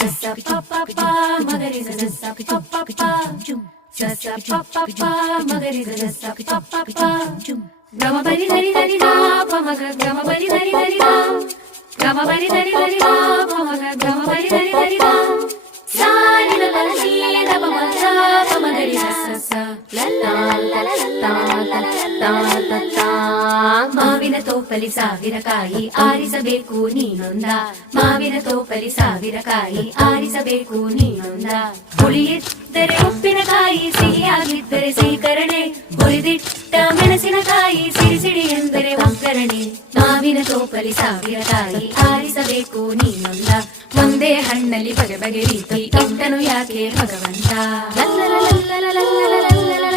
sa pa pa pa magari sa sa pa pa pa sa sa pa pa pa magari sa sa pa pa pa gama bari dari dari da pa maga gama bari dari dari da gama bari dari dari da pa maga gama bari dari dari da sa ni la la ni da pa maga pa magari sa sa la la la la la la la la ಮಾವಿನ ತೋಪಲಿ ಸಾವಿರ ಕಾಯಿ ಆರಿಸಬೇಕು ನೀನೊಂದ ಮಾವಿನ ತೋಪಲಿ ಸಾವಿರ ಕಾಯಿ ಆರಿಸಬೇಕು ನೀನೊಂದ ಹುಳಿಯಿದ್ದರೆ ಉಪ್ಪಿನಕಾಯಿ ಸಿಹಿಯಾಗಿದ್ದರೆ ಸೀಕರಣೆ ಹುರಿದಿಟ್ಟ ಮೆಣಸಿನಕಾಯಿ ಸಿಡಿ ಸಿಡಿ ಎಂದರೆ ಒಗ್ಗರಣೆ ಮಾವಿನ ತೋಪಲಿ ಸಾವಿರ ಕಾಯಿ ಆರಿಸಬೇಕು ನೀನೊಂದ ಒಂದೇ ಹಣ್ಣಲ್ಲಿ ಬಗೆ ಬಗೆ ರೀತಿ ಇಟ್ಟನು ಯಾಕೆ ಭಗವಂತ ಲಲ್ಲ ಲಲ್ಲ ಲಲ್ಲ ಲಲ್ಲ ಲಲ್ಲ